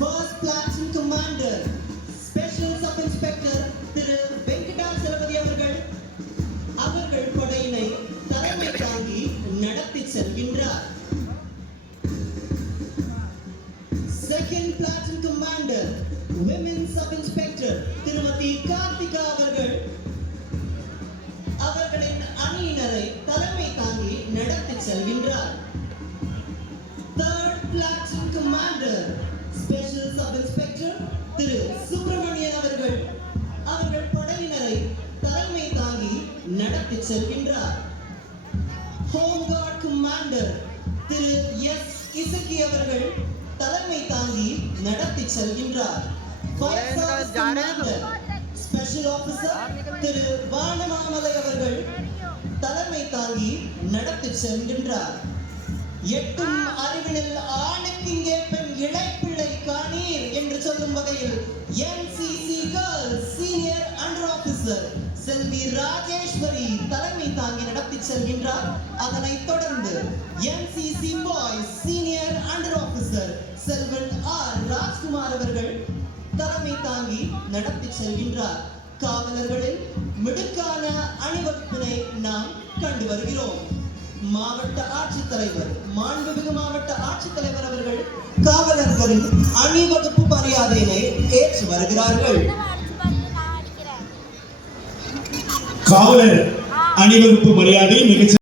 First Platoon Commander, Special Sub Inspector திரு வெங்கடாசலபதி அவர்கள் படையினை தலைமை தாங்கி நடத்தி செல்கின்றார். Second Platoon Commander, Women Sub Inspector திருமதி கார்த்திகா அவர்களின் அணியினரை தலைமை தாங்கி நடத்தி செல்கின்றார். Third Platoon Commander, Special Sub Inspector திரு சுப்பிரமணியன் அவர்கள் படையினரை தலைமை தாங்கி நடத்தி செல்கின்றார். Home Guard Commander திரு எஸ் இசக்கி அவர்கள் தலைமை தாங்கி நடத்தி செல்கின்றார். Fire Service Commander, Special Officer திரு வானமாமலை அவர்கள் தலைமை தாங்கி நடத்தி செல்கின்றார். எட்டும் அறிவினில் ஆணுக்கு இங்கே பெண் இளைப்பிள்ளை காணீர் என்று சொல்லும் வகையில் NCC Girls Senior Under Officer செல்வி ராஜேஸ்வரி தலைமை தாங்கி நடத்தி செல்கின்றார். அதனைத் தொடர்ந்து NCC Boys Senior Under Officer Selvan R Rajkumar அவர்கள் தலைமை தாங்கி நடத்தி செல்கின்றார். காவலர்களில் மிடுக்கான அணிவகுப்பினை நாம் கண்டு வருகிறோம். மாவட்ட ஆட்சித்தலைவர், மாண்புமிகு மாவட்ட ஆட்சித்தலைவர் அவர்கள் காவலர்களின் அணிவகுப்பு மரியாதையினை ஏற்று வருகிறார்கள். காவலர் அணிவகுப்பு மரியாதை மிக